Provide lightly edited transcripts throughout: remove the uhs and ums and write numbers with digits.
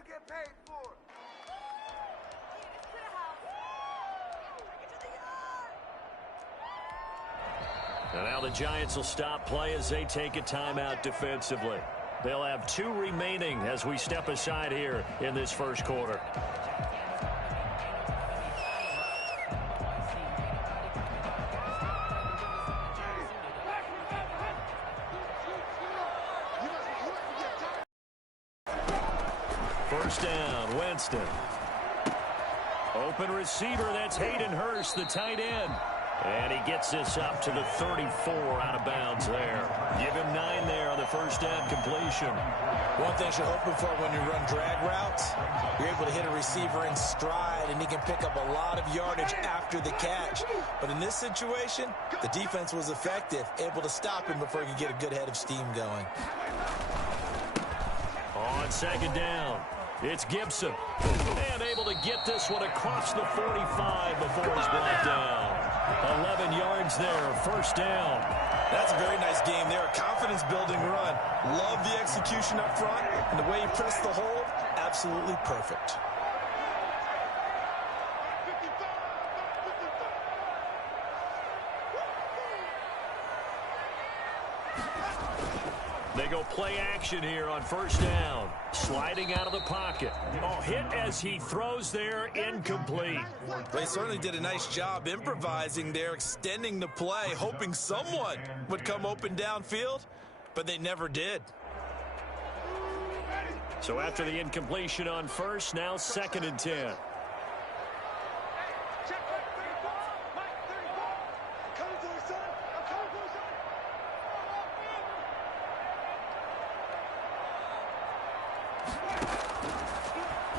you get paid for. And now the Giants will stop play as they take a timeout defensively. They'll have 2 remaining as we step aside here in this first quarter. First down, Winston. Open receiver, that's Hayden Hurst, the tight end. And he gets this up to the 34 out of bounds there. Give him 9 there on the first down completion. One thing you're hoping for when you run drag routes, you're able to hit a receiver in stride, and he can pick up a lot of yardage after the catch. But in this situation, the defense was effective, able to stop him before he could get a good head of steam going. On second down, it's Gibson. And able to get this one across the 45 before he's brought down. 11 yards there, first down. That's a very nice game there, a confidence-building run. Love the execution up front, and the way he pressed the hole, absolutely perfect. They go play action here on first down. Sliding out of the pocket. Oh, hit as he throws there, incomplete. They certainly did a nice job improvising there, extending the play, hoping someone would come open downfield, but they never did. So after the incompletion on first, now 2nd and 10.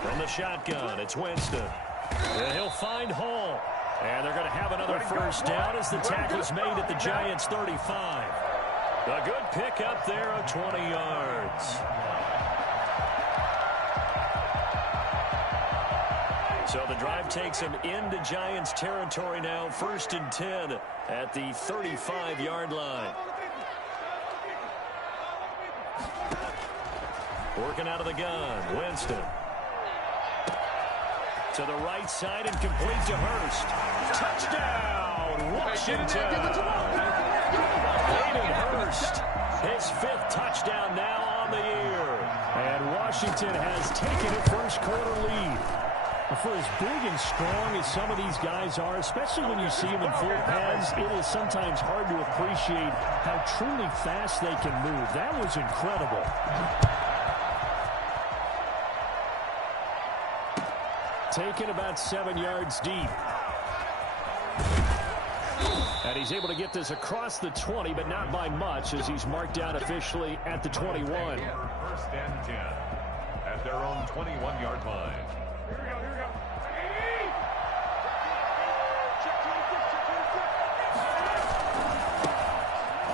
From the shotgun, it's Winston. And he'll find Hall. And they're going to have another first down as the tackle's made at the Giants' 35. A good pickup there of 20 yards. So the drive takes him into Giants territory now, 1st and 10 at the 35-yard line. Working out of the gun, Winston. To the right side and complete to Hurst. Touchdown, Washington. Hayden Hurst, his 5th touchdown now on the year. And Washington has taken a first quarter lead. For as big and strong as some of these guys are, especially when you see them in full pads, it is sometimes hard to appreciate how truly fast they can move. That was incredible. Taken about 7 yards deep. And he's able to get this across the 20, but not by much, as he's marked down officially at the 21. 1st and 10 at their own 21-yard line.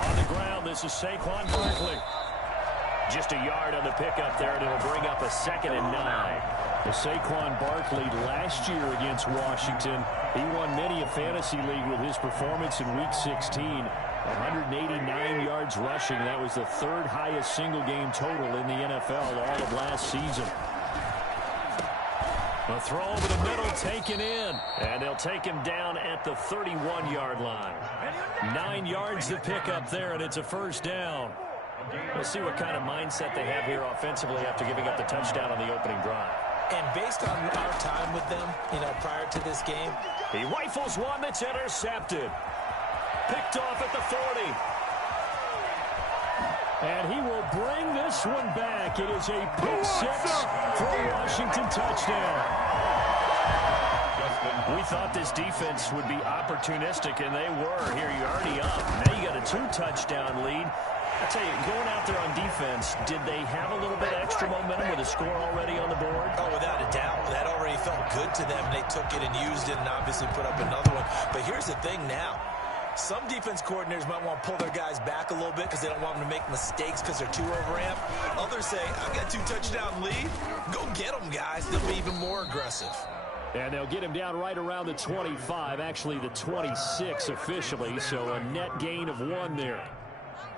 On the ground, this is Saquon Barkley. Just a yard on the pickup there, and it'll bring up a 2nd and 9. Well, Saquon Barkley last year against Washington, he won many a fantasy league with his performance in Week 16. 189 yards rushing. That was the 3rd highest single-game total in the NFL all of last season. A throw over the middle, taken in. And they'll take him down at the 31-yard line. 9 yards to pick up there, and it's a first down. We'll see what kind of mindset they have here offensively after giving up the touchdown on the opening drive. And based on our time with them, prior to this game, he rifles one that's intercepted. Picked off at the 40. And he will bring this one back. It is a pick 6 for a Washington touchdown. We thought this defense would be opportunistic, and they were. Here, you're already up. Now you got a 2-touchdown lead. I tell you, going out there on defense, did they have a little bit extra momentum with a score already on the board? Oh, without a doubt. That already felt good to them. They took it and used it and obviously put up another one. But here's the thing now. Some defense coordinators might want to pull their guys back a little bit because they don't want them to make mistakes because they're too overamped. Others say, I've got 2-touchdown lead. Go get them, guys. They'll be even more aggressive. And they'll get him down right around the 25, actually the 26 officially, so a net gain of 1 there.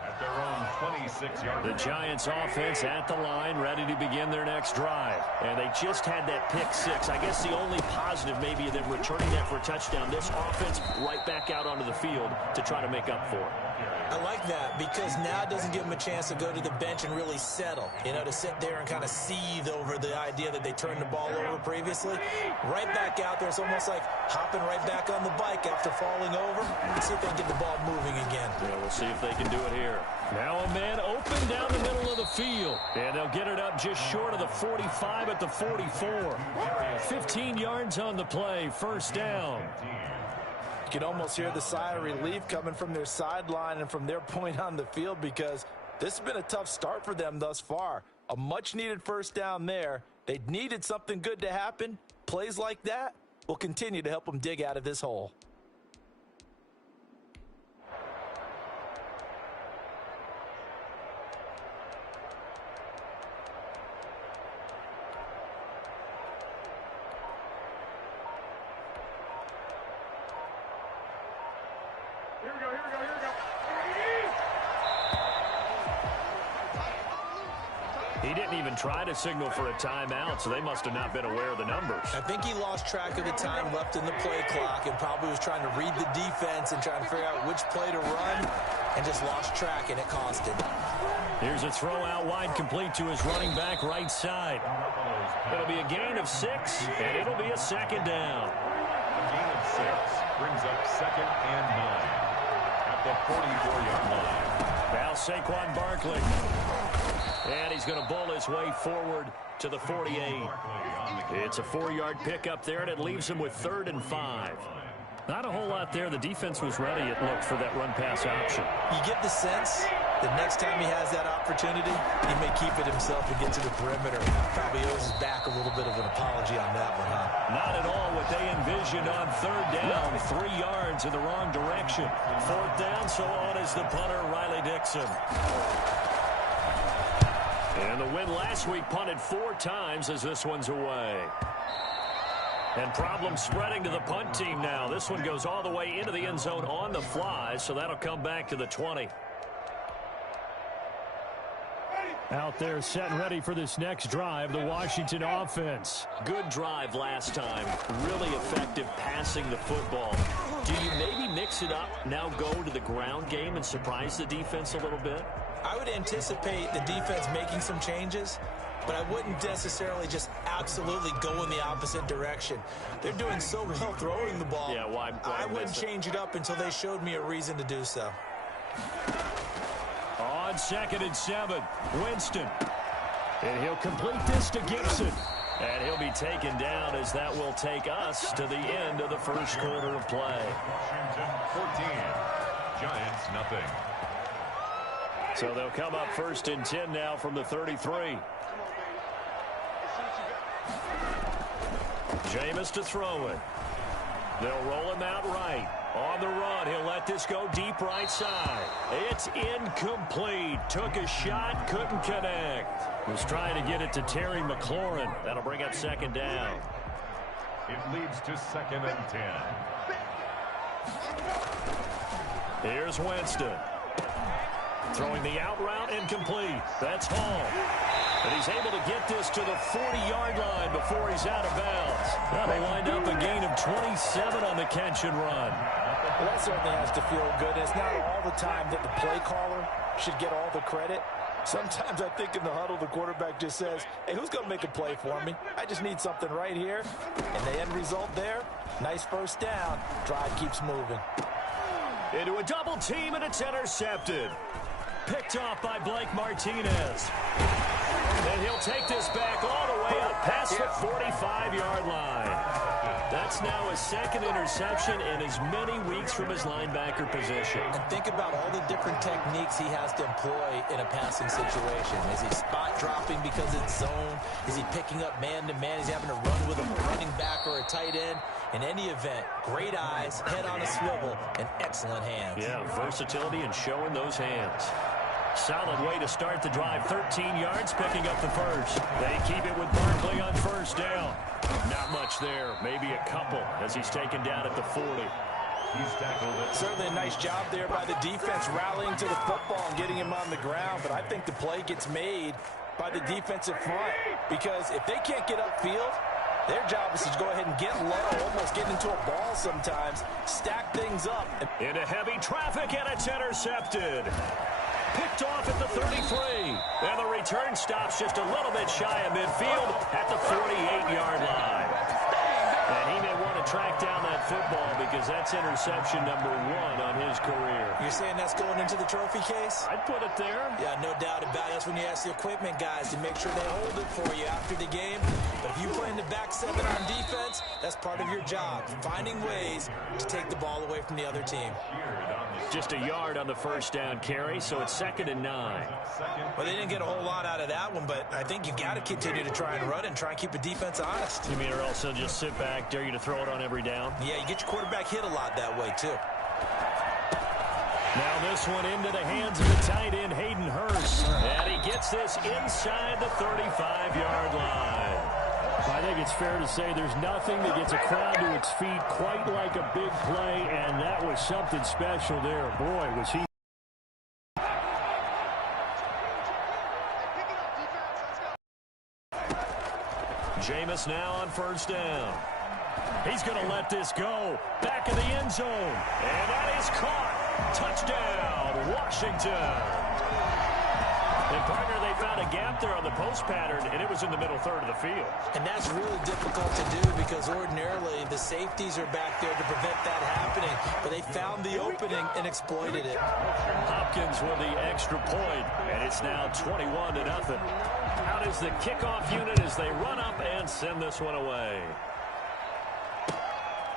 At their own 26-yard The Giants offense at the line, ready to begin their next drive. And they just had that pick six. I guess the only positive maybe of them returning that for a touchdown. This offense right back out onto the field to try to make up for it. I like that because now it doesn't give them a chance to go to the bench and really settle. You know, to sit there and kind of seethe over the idea that they turned the ball over previously. Right back out there. It's almost like hopping right back on the bike after falling over. Let's see if they can get the ball moving again. Yeah, we'll see if they can do it here. Now a man open down the middle of the field. And they'll get it up just short of the 45 at the 44. 15 yards on the play. First down. You can almost hear the sigh of relief coming from their sideline and from their point on the field because this has been a tough start for them thus far. A much-needed first down there. They needed something good to happen. Plays like that will continue to help them dig out of this hole. He didn't even try to signal for a timeout, so they must have not been aware of the numbers. I think he lost track of the time left in the play clock and probably was trying to read the defense and trying to figure out which play to run and just lost track, and it cost him. Here's a throw out wide complete to his running back right side. It'll be a gain of 6, and it'll be a second down. A gain of 6 brings up 2nd and 9 at the 44-yard line. Now Saquon Barkley. And he's going to bull his way forward to the 48. It's a 4-yard pickup there, and it leaves him with 3rd and 5. Not a whole lot there. The defense was ready, it looked, for that run-pass option. You get the sense that next time he has that opportunity, he may keep it himself and get to the perimeter. Probably owes his back a little bit of an apology on that one, huh? Not at all what they envisioned on 3rd down. 3 yards in the wrong direction. 4th down, so on is the punter, Riley Dixon. And the win last week punted 4 times as this one's away. And problems spreading to the punt team now. This one goes all the way into the end zone on the fly, so that'll come back to the 20. Out there set and ready for this next drive, the Washington offense. Good drive last time. Really effective passing the football. Do you maybe mix it up, now go to the ground game and surprise the defense a little bit? I would anticipate the defense making some changes, but I wouldn't necessarily just absolutely go in the opposite direction. They're doing so well throwing the ball. Yeah, why I wouldn't change it up until they showed me a reason to do so. On 2nd and 7, Winston. And he'll complete this to Gibson. And he'll be taken down as that will take us to the end of the first quarter of play. Washington 14, Giants nothing. So they'll come up 1st and 10 now from the 33. Jameis to throw it. They'll roll him out right. On the run, he'll let this go deep right side. It's incomplete. Took a shot, couldn't connect. Was trying to get it to Terry McLaurin. That'll bring up 2nd down. It leads to 2nd and 10. Here's Winston. Throwing the out route incomplete. That's Hall. And he's able to get this to the 40-yard line before he's out of bounds. That'll wind up a gain of 27 on the catch and run. Well, that certainly has to feel good. It's not all the time that the play caller should get all the credit. Sometimes I think in the huddle, the quarterback just says, hey, who's going to make a play for me? I just need something right here. And the end result there, nice first down. Drive keeps moving. Into a double team, and it's intercepted. Picked off by Blake Martinez. And he'll take this back all the way up past the 45-yard line. That's now his 2nd interception in as many weeks from his linebacker position. And think about all the different techniques he has to employ in a passing situation. Is he spot dropping because it's zone? Is he picking up man-to-man? Is he having to run with a running back or a tight end? In any event, great eyes, head on a swivel, and excellent hands. Yeah, versatility and showing those hands. Solid way to start the drive. 13 yards, picking up the first. They keep it with Barkley on 1st down. Not much there. Maybe a couple as he's taken down at the 40. He's tackled it. Certainly a nice job there by the defense rallying to the football and getting him on the ground, but I think the play gets made by the defensive front because if they can't get upfield, their job is to go ahead and get low, almost get into a ball sometimes, stack things up. Into heavy traffic, and it's intercepted. Picked off at the 33. And the return stops just a little bit shy of midfield at the 48-yard line. And he may want to track down that football because that's interception number 1 on his career. You're saying that's going into the trophy case? I'd put it there. Yeah, no doubt about it. That's when you ask the equipment guys to make sure they hold it for you after the game. But if you play in the back 7 on defense, that's part of your job, finding ways to take the ball away from the other team. Just a yard on the first down carry, so it's 2nd and 9. Well, they didn't get a whole lot out of that one, but I think you got to continue to try and run and try and keep the defense honest. You mean or else they'll just sit back, dare you to throw it on every down? Yeah, you get your quarterback hit a lot that way, too. Now this one into the hands of the tight end, Hayden Hurst. And he gets this inside the 35-yard line. I think it's fair to say there's nothing that gets a crowd to its feet quite like a big play, and that was something special there. Boy, was he. Jameis now on first down. He's going to let this go. Back in the end zone. And that is caught. Touchdown, Washington. And, partner, they found a gap there on the post pattern, and it was in the middle third of the field. And that's really difficult to do because ordinarily the safeties are back there to prevent that happening. But they found the opening and exploited it. Hopkins with the extra point, and it's now 21-0. Out is the kickoff unit as they run up and send this one away.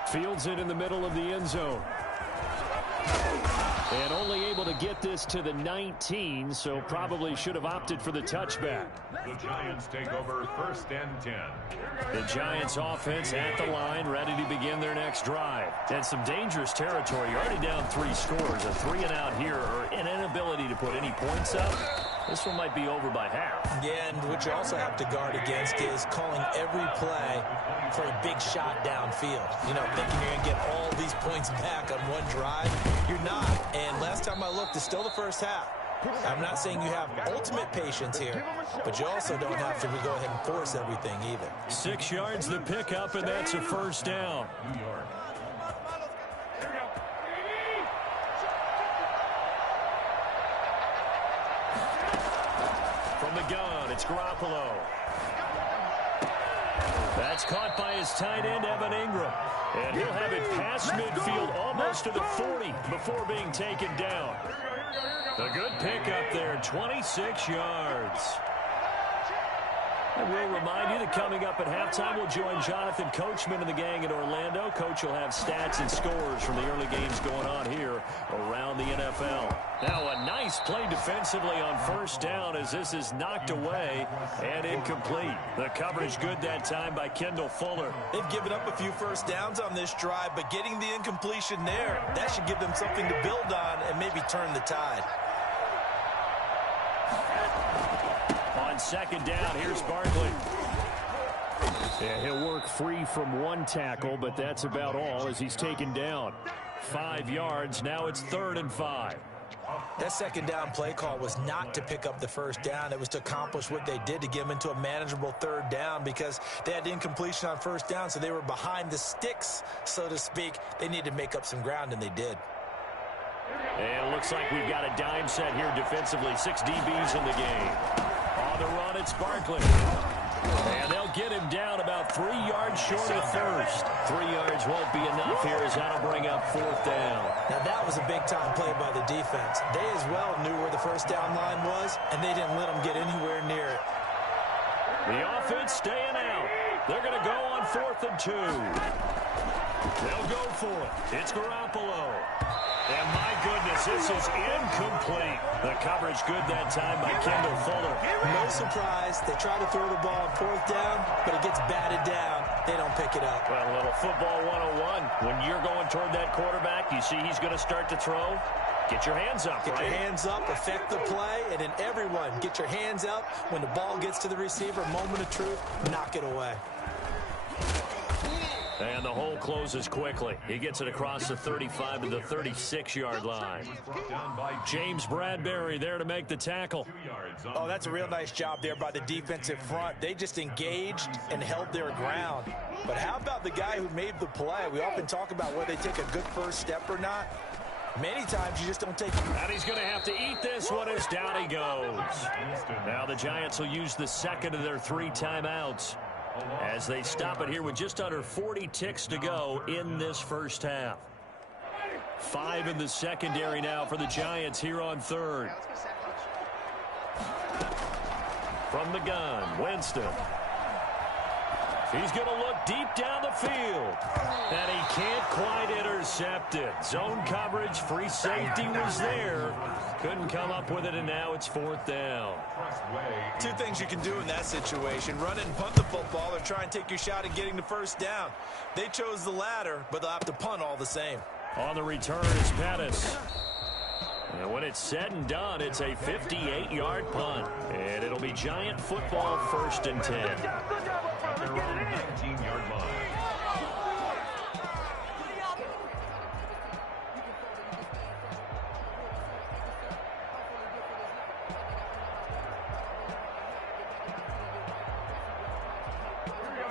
Fields it in the middle of the end zone. And only able to get this to the 19, so probably should have opted for the touchback. The Giants take over 1st and 10. The Giants offense at the line, ready to begin their next drive. And some dangerous territory. You're already down 3 scores. A 3-and-out here, or an inability to put any points up. This one might be over by half. Yeah, and what you also have to guard against is calling every play for a big shot downfield. You know, thinking you're going to get all these points back on one drive. You're not. And last time I looked, it's still the first half. I'm not saying you have ultimate patience here, but you also don't have to go ahead and force everything either. 6 yards the pickup, and that's a first down. New York. From the gun, it's Garoppolo. That's caught by his tight end, Evan Ingram. And he'll have it past midfield almost to the 40 before being taken down. A good pickup there, 26 yards. And we'll remind you that coming up at halftime, we'll join Jonathan Coachman and the gang in Orlando. Coach will have stats and scores from the early games going on here around the NFL. Now a nice play defensively on first down as this is knocked away and incomplete. The coverage good that time by Kendall Fuller. They've given up a few first downs on this drive, but getting the incompletion there, that should give them something to build on and maybe turn the tide. On second down, here's Barkley. Yeah, he'll work free from one tackle, but that's about all as he's taken down. 5 yards, now it's 3rd and 5. That second down play call was not to pick up the first down. It was to accomplish what they did to get them into a manageable 3rd down because they had incompletion on first down, so they were behind the sticks, so to speak. They needed to make up some ground, and they did. And it looks like we've got a dime set here defensively. 6 DBs in the game. On the run, it's Barkley. And they'll get him down about 3 yards short of first. 3 yards won't be enough here as that'll bring up 4th down. Now that was a big-time play by the defense. They as well knew where the first down line was, and they didn't let them get anywhere near it. The offense staying out. They're going to go on 4th and 2. They'll go for it. It's Garoppolo. And my goodness, this is incomplete. The coverage good that time by Kendall Fuller. No surprise. They try to throw the ball on 4th down, but it gets batted down. They don't pick it up. Well, a little football 101. When you're going toward that quarterback, you see he's going to start to throw. Get your hands up, Get your hands up, affect the play, and then everyone get your hands up. When the ball gets to the receiver, moment of truth, knock it away. And the hole closes quickly. He gets it across the 35 to the 36-yard line. James Bradbury there to make the tackle. Oh, that's a real nice job there by the defensive front. They just engaged and held their ground. But how about the guy who made the play? We often talk about whether they take a good first step or not. Many times you just don't take it. And he's going to have to eat this one as down he goes. Now the Giants will use the second of their 3 timeouts as they stop it here with just under 40 ticks to go in this first half. 5 in the secondary now for the Giants here on third. From the gun, Winston. He's going to look deep down the field. And he can't quite intercept it. Zone coverage, free safety was there. Couldn't come up with it, and now it's 4th down. 2 things you can do in that situation. Run it and punt the football or try and take your shot at getting the first down. They chose the latter, but they'll have to punt all the same. On the return is Pettis. And when it's said and done, it's a 58-yard punt. And it'll be Giant football 1st and 10. At their own 19-yard line.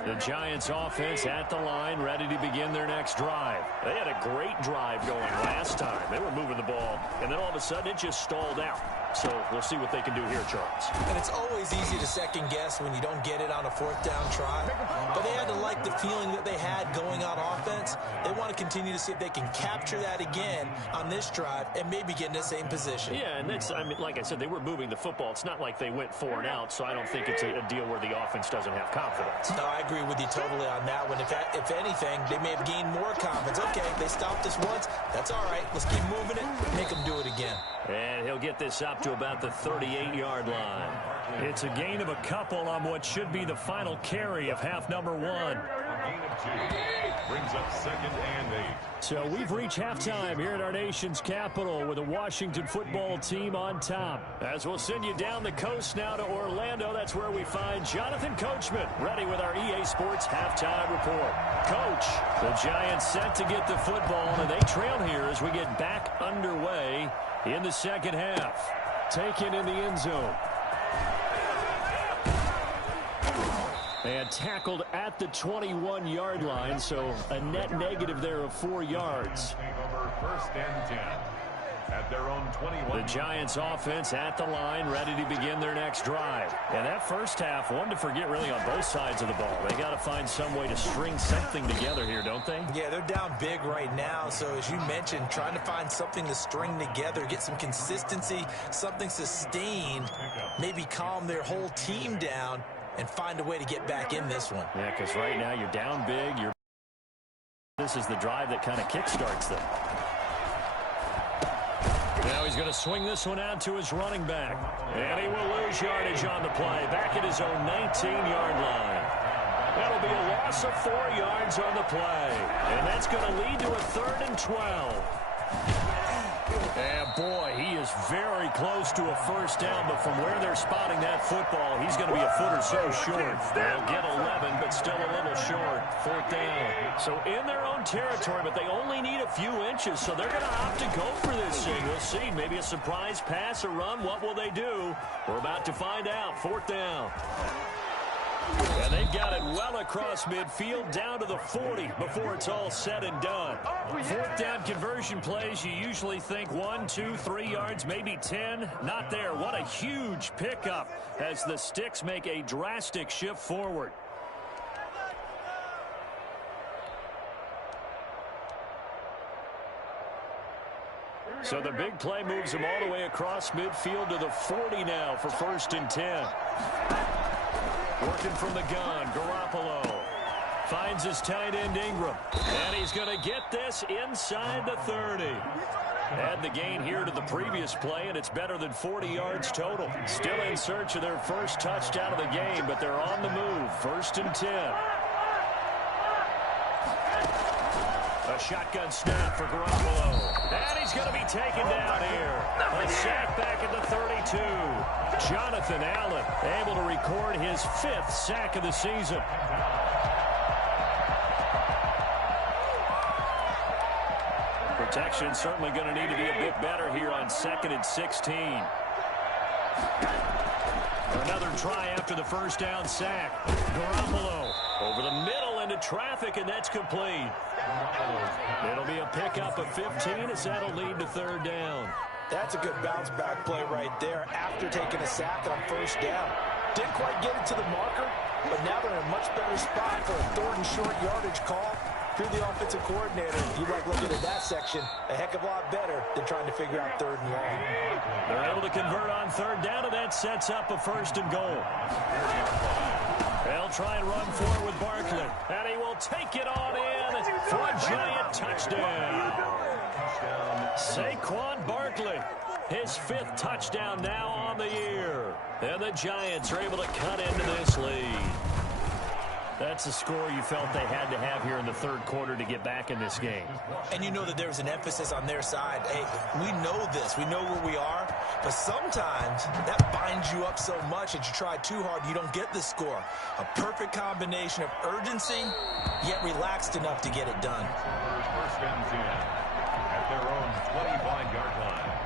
The Giants offense at the line, ready to begin their next drive. They had a great drive going last time. They were moving the ball, and then all of a sudden it just stalled out. So we'll see what they can do here, Charles. And it's always easy to second guess when you don't get it on a 4th down try. But they had to like the feeling that they had going on offense. They want to continue to see if they can capture that again on this drive and maybe get in the same position. Yeah, and that's, I mean, like I said, they were moving the football. It's not like they went 4 and out, so I don't think it's a deal where the offense doesn't have confidence. No, I agree with you totally on that one. If anything, they may have gained more confidence. Okay, they stopped us once. That's all right. Let's keep moving it. Make them do it again. And he'll get this up to about the 38-yard line. It's a gain of a couple on what should be the final carry of half number 1. Gain of 2. Brings up 2nd and 8. So we've reached halftime here at our nation's capital with the Washington football team on top. As we'll send you down the coast now to Orlando, that's where we find Jonathan Coachman ready with our EA Sports halftime report. Coach, the Giants set to get the football, and they trail here as we get back underway in the second half. Taken in the end zone. And tackled at the 21-yard line, so a net negative there of 4 yards. Over 1st and 10. At their own 21. The Giants offense at the line, ready to begin their next drive. And that first half, one to forget really on both sides of the ball. They got to find some way to string something together here, don't they? Yeah, they're down big right now. So as you mentioned, trying to find something to string together, get some consistency, something sustained, maybe calm their whole team down and find a way to get back in this one. Yeah, because right now you're down big. This is the drive that kind of kickstarts them. Now he's going to swing this one out to his running back. And he will lose yardage on the play. Back at his own 19-yard line. That'll be a loss of 4 yards on the play. And that's going to lead to a 3rd and 12. And boy, he is very close to a first down, but from where they're spotting that football, he's going to be a foot or so short. They'll get 11, but still a little short. 4th down. So in their own territory, but they only need a few inches, so they're going to opt to go for this thing. We'll see. Maybe a surprise pass or run. What will they do? We're about to find out. 4th down. And they've got it well across midfield down to the 40 before it's all said and done. 4th down conversion plays, you usually think 1, 2, 3 yards, maybe 10. Not there. What a huge pickup as the Sticks make a drastic shift forward. So the big play moves them all the way across midfield to the 40 now for 1st and 10. Working from the gun, Garoppolo finds his tight end Ingram. And he's going to get this inside the 30. Add the gain here to the previous play, and it's better than 40 yards total. Still in search of their first touchdown of the game, but they're on the move. 1st and 10. A shotgun snap for Garoppolo. And he's going to be taken down here. A sack back at the 32. Jonathan Allen able to record his 5th sack of the season. Protection certainly going to need to be a bit better here on 2nd and 16. Another try after the first down sack. Garoppolo over the middle into traffic, and that's complete. It'll be a pickup of 15 as that'll lead to 3rd down. That's a good bounce-back play right there after taking a sack on 1st down. Didn't quite get it to the marker, but now they're in a much better spot for a 3rd and short yardage call. If you're the offensive coordinator, you like looking at that section a heck of a lot better than trying to figure out 3rd and long. They're able to convert on 3rd down, and that sets up a 1st and goal. They'll try and run for it with Barkley, and he will take it on in for a giant touchdown. Saquon Barkley, his 5th touchdown now on the year. And the Giants are able to cut into this lead. That's the score you felt they had to have here in the 3rd quarter to get back in this game. And you know that there's an emphasis on their side. Hey, we know this. We know where we are. But sometimes that binds you up so much that you try too hard, you don't get the score. A perfect combination of urgency, yet relaxed enough to get it done. First and 10 at their own 25-yard line.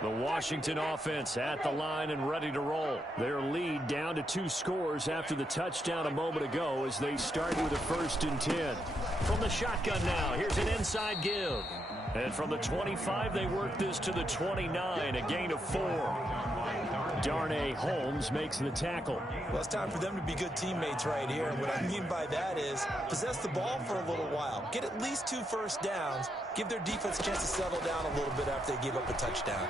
The Washington offense at the line and ready to roll. Their lead down to 2 scores after the touchdown a moment ago as they start with a 1st and 10. From the shotgun now, here's an inside give. And from the 25, they work this to the 29, a gain of 4. Darnay Holmes makes the tackle. Well, it's time for them to be good teammates right here. And what I mean by that is possess the ball for a little while. Get at least 2 first downs. Give their defense a chance to settle down a little bit after they give up a touchdown.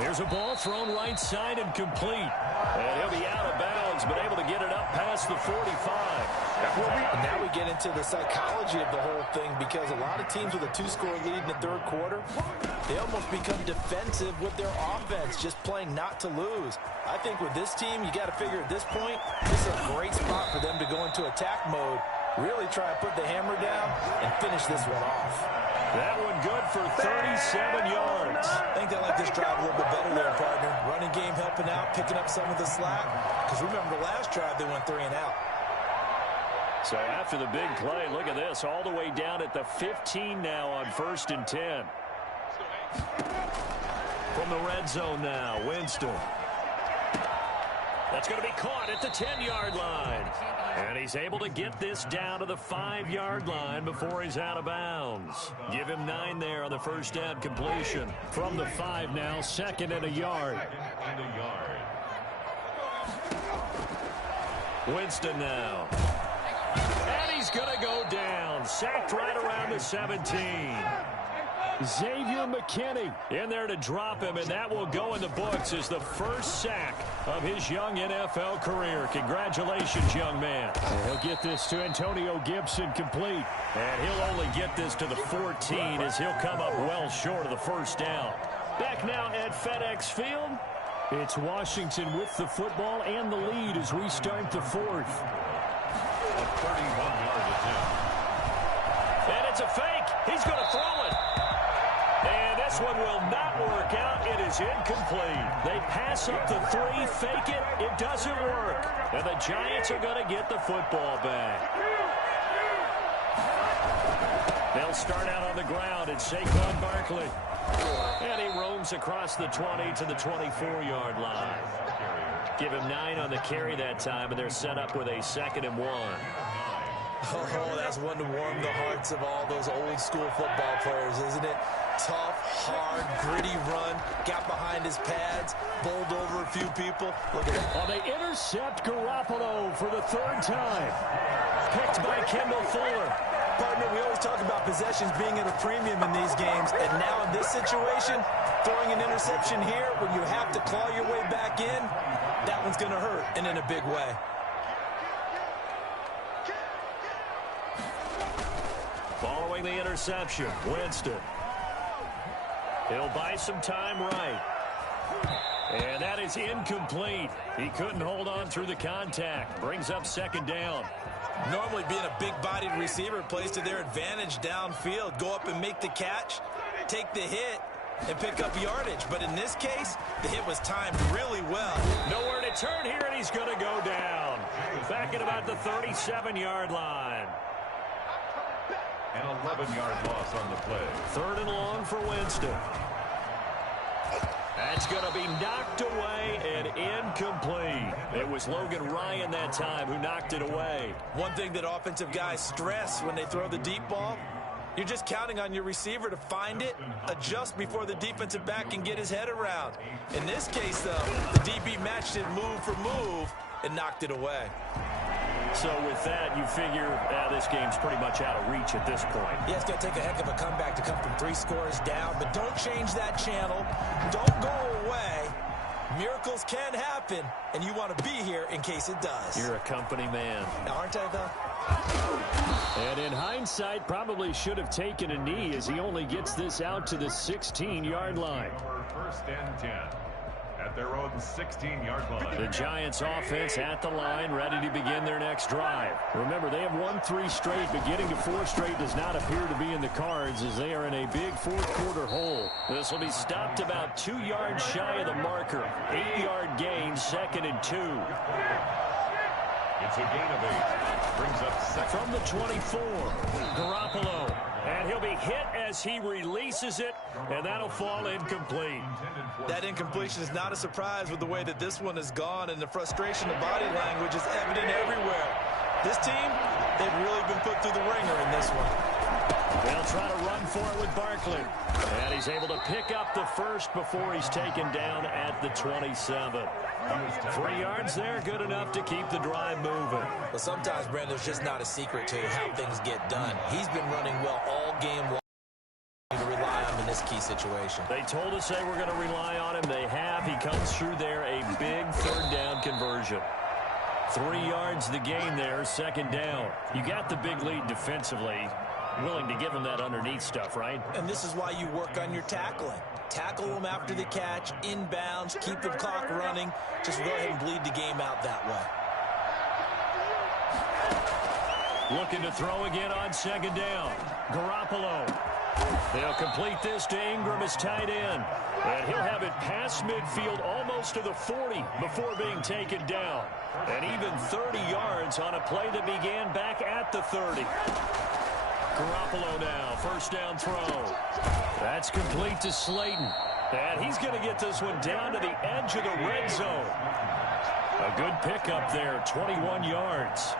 There's a ball thrown right side and complete. And he'll be out of bounds, but able to get it up past the 45. And now we get into the psychology of the whole thing, because a lot of teams with a 2-score lead in the 3rd quarter, they almost become defensive with their offense, just playing not to lose. I think with this team, you got to figure at this point, this is a great spot for them to go into attack mode, really try to put the hammer down and finish this one off. That one good for 37 yards. I think they like this drive a little bit better there, partner. Running game helping out, picking up some of the slack. Because remember, the last drive, they went 3 and out. So after the big play, look at this, all the way down at the 15 now on 1st and 10. From the red zone now, Winston. That's going to be caught at the 10-yard line. And he's able to get this down to the 5-yard line before he's out of bounds. Give him 9 there on the first down completion. From the 5 now, 2nd and a yard. Winston now. And he's going to go down. Sacked right around the 17. Xavier McKinney in there to drop him, and that will go in the books as the first sack of his young NFL career. Congratulations, young man. And he'll get this to Antonio Gibson complete. And he'll only get this to the 14 as he'll come up well short of the first down. Back now at FedEx Field. It's Washington with the football and the lead as we start the 4th. A 31-yard attempt. And it's a fake. He's going to throw it. And this one will not work out. It is incomplete. They pass up the 3, fake it. It doesn't work. And the Giants are going to get the football back. They'll start out on the ground. It's Saquon Barkley. And he roams across the 20 to the 24-yard line. Give him 9 on the carry that time, and they're set up with a 2nd and 1. Oh, that's one to warm the hearts of all those old-school football players, isn't it? Tough, hard, gritty run, got behind his pads, bowled over a few people. Look at that. Well, they intercept Garoppolo for the 3rd time. Picked by Kendall Fuller. Partner, we always talk about possessions being at a premium in these games, and now in this situation, throwing an interception here when you have to claw your way back in, that one's going to hurt, and in a big way. Following the interception, Winston. He'll buy some time right. And that is incomplete. He couldn't hold on through the contact. Brings up second down. Normally being a big-bodied receiver plays to their advantage downfield. Go up and make the catch, take the hit, and pick up yardage. But in this case, the hit was timed really well. Nowhere to turn here, and he's going to go down. Back at about the 37-yard line. An 11-yard loss on the play. Third and long for Winston. That's going to be knocked away and incomplete. It was Logan Ryan that time who knocked it away. One thing that offensive guys stress when they throw the deep ball, you're just counting on your receiver to find it, adjust before the defensive back can get his head around. In this case, though, the DB matched it move for move and knocked it away. So with that, you figure this game's pretty much out of reach at this point. Yeah, it's going to take a heck of a comeback to come from 3 scores down, but don't change that channel. Don't go away. Miracles can happen, and you want to be here in case it does. You're a company man. Aren't I, though? And in hindsight, probably should have taken a knee as he only gets this out to the 16-yard line. First and 10. At their own 16-yard line. The Giants offense at the line, ready to begin their next drive. Remember, they have won 3 straight, but getting to 4 straight does not appear to be in the cards as they are in a big fourth-quarter hole. This will be stopped about 2 yards shy of the marker. 8-yard gain, 2nd and 2. It's a gain of 8. Brings up second. From the 24, Garoppolo. And he'll be hit as he releases it, and that'll fall incomplete. That incompletion is not a surprise with the way that this one has gone, and the frustration of body language is evident everywhere. This team, they've really been put through the ringer in this one. They'll try to run for it with Barkley. And he's able to pick up the first before he's taken down at the 27. 3 yards there, good enough to keep the drive moving. But sometimes, Brandon, there's just not a secret to how things get done. He's been running well all game long. To rely on in this key situation. They told us they were going to rely on him. They have. He comes through there, a big third down conversion. 3 yards the gain there, 2nd down. You got the big lead defensively. Willing to give him that underneath stuff, right? And this is why you work on your tackling. Tackle them after the catch, inbounds, keep the clock running. Just go ahead and bleed the game out that way. Looking to throw again on 2nd down. Garoppolo. They'll complete this to Ingram as tight end. And he'll have it past midfield almost to the 40 before being taken down. And even 30 yards on a play that began back at the 30. Garoppolo now, 1st down throw. That's complete to Slayton. And he's going to get this one down to the edge of the red zone. A good pickup there, 21 yards.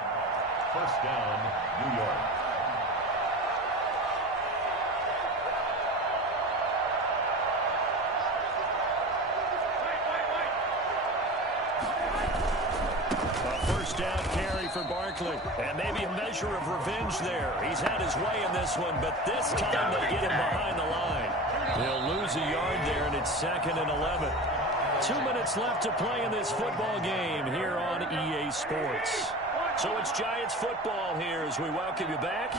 1st down, New York. Down carry for Barkley. And maybe a measure of revenge there. He's had his way in this one, but this time they get him behind the line. They'll lose a yard there, and it's 2nd and 11. 2 minutes left to play in this football game here on EA Sports. So it's Giants football here as we welcome you back.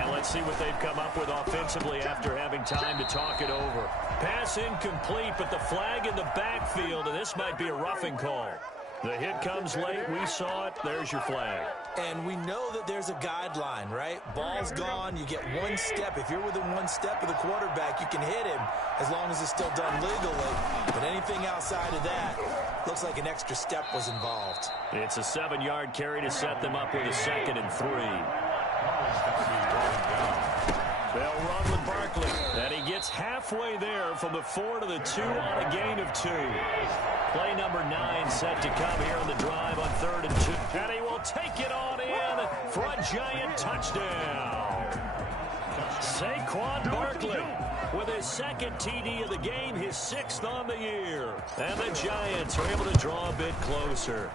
And let's see what they've come up with offensively after having time to talk it over. Pass incomplete, but the flag in the backfield, and this might be a roughing call. The hit comes late. We saw it. There's your flag. And we know that there's a guideline, right? Ball's gone. You get 1 step. If you're within 1 step of the quarterback, you can hit him as long as it's still done legally. But anything outside of that, looks like an extra step was involved. It's a 7-yard carry to set them up with a 2nd and 3. They'll run with Barkley. And he gets halfway there from the 4 to the 2 on a gain of 2. Play number 9 set to come here on the drive on 3rd and 2. And he will take it on in for a Giant touchdown. Saquon Barkley with his 2nd TD of the game, his 6th on the year. And the Giants are able to draw a bit closer.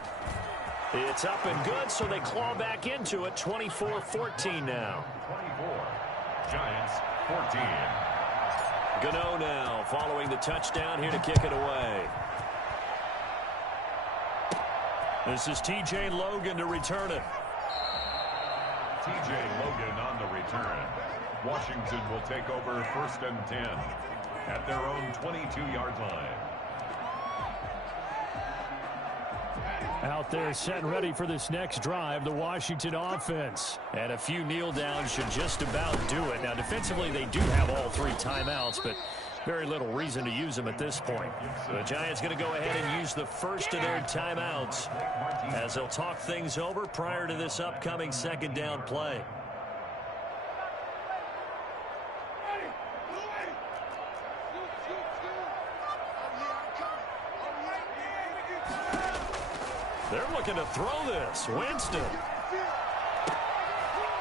It's up and good, so they claw back into it, 24-14 now. 24. Giants, 14. Gano now following the touchdown here to kick it away. This is T.J. Logan to return it. T.J. Logan on the return. Washington will take over 1st and 10 at their own 22-yard line. Out there set and ready for this next drive, the Washington offense. And a few kneel downs should just about do it. Now, defensively, they do have all 3 timeouts, but very little reason to use them at this point. The Giants going to go ahead and use the first of their timeouts as they'll talk things over prior to this upcoming second down play. They're looking to throw this. Winston.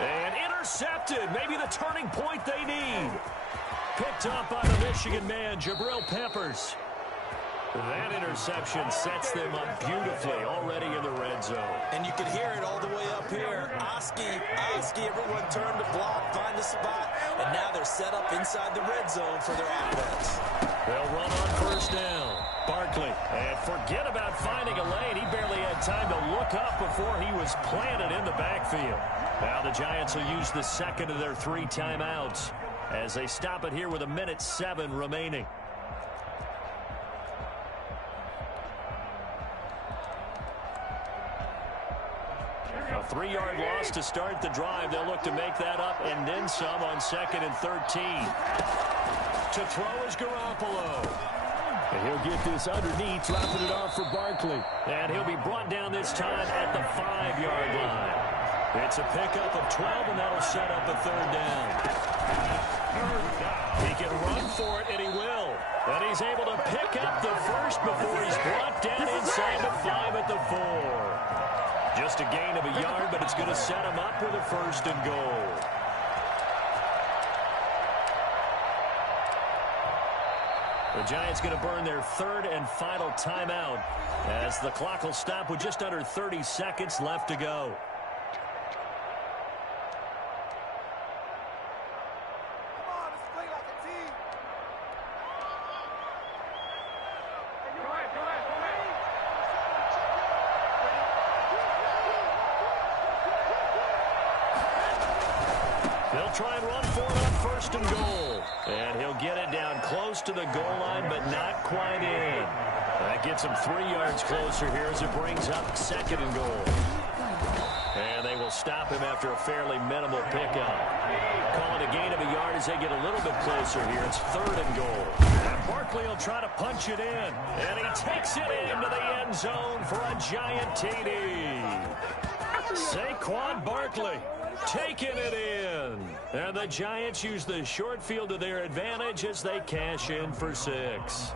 And intercepted. Maybe the turning point they need. Picked up by the Michigan man, Jabril Peppers. That interception sets them up beautifully already in the red zone. And you can hear it all the way up here. Oski, everyone turn to block, find the spot, and now they're set up inside the red zone for their offense. They'll run on first down. Barkley, and forget about finding a lane. He barely had time to look up before he was planted in the backfield. Now the Giants will use the second of their 3 timeouts as they stop it here with 1:07 remaining. A 3-yard loss to start the drive. They'll look to make that up and then some on 2nd and 13. To throw is Garoppolo. And he'll get this underneath, dropping it off for Barkley. And he'll be brought down this time at the 5-yard line. It's a pickup of 12, and that'll set up a 3rd down. He can run for it, and he will. And he's able to pick up the first before he's brought down inside the 5 at the 4. Just a gain of a yard, but it's going to set him up with a 1st and goal. The Giants going to burn their 3rd and final timeout as the clock will stop with just under 30 seconds left to go. They'll try and run for it on 1st and goal. And he'll get it down close to the goal line, but not quite in. That gets him 3 yards closer here as it brings up 2nd and goal. And they will stop him after a fairly minimal pickup. Calling a gain of a yard as they get a little bit closer here. It's 3rd and goal. And Barkley will try to punch it in. And he takes it into the end zone for a giant TD. Saquon Barkley taking it in. And the Giants use the short field to their advantage as they cash in for 6.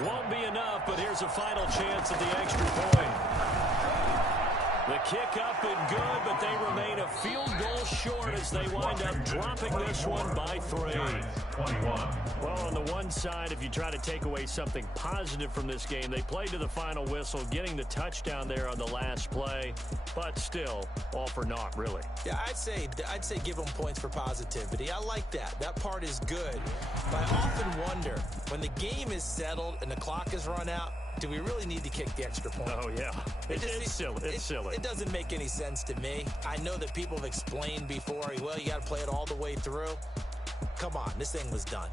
Won't be enough, but here's a final chance at the extra point. The kick up and good, but they remain a field goal short as they wind up dropping this one by 3. Well, on the one side, if you try to take away something positive from this game, they played to the final whistle, getting the touchdown there on the last play, but still, all for naught, really. Yeah, I'd say give them points for positivity. I like that. That part is good. But I often wonder, when the game is settled and the clock is run out, do we really need to kick the extra point? Oh, yeah. It's silly. It's silly. It doesn't make any sense to me. I know that people have explained before, well, you got to play it all the way through. Come on, this thing was done.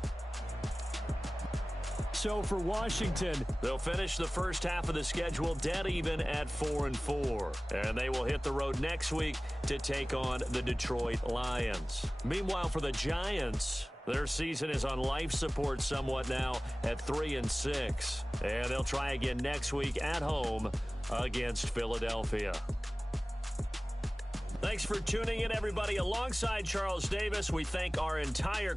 So for Washington, they'll finish the first half of the schedule dead even at 4-4. And they will hit the road next week to take on the Detroit Lions. Meanwhile, for the Giants, their season is on life support somewhat now at 3-6. And they'll try again next week at home against Philadelphia. Thanks for tuning in, everybody. Alongside Charles Davis, we thank our entire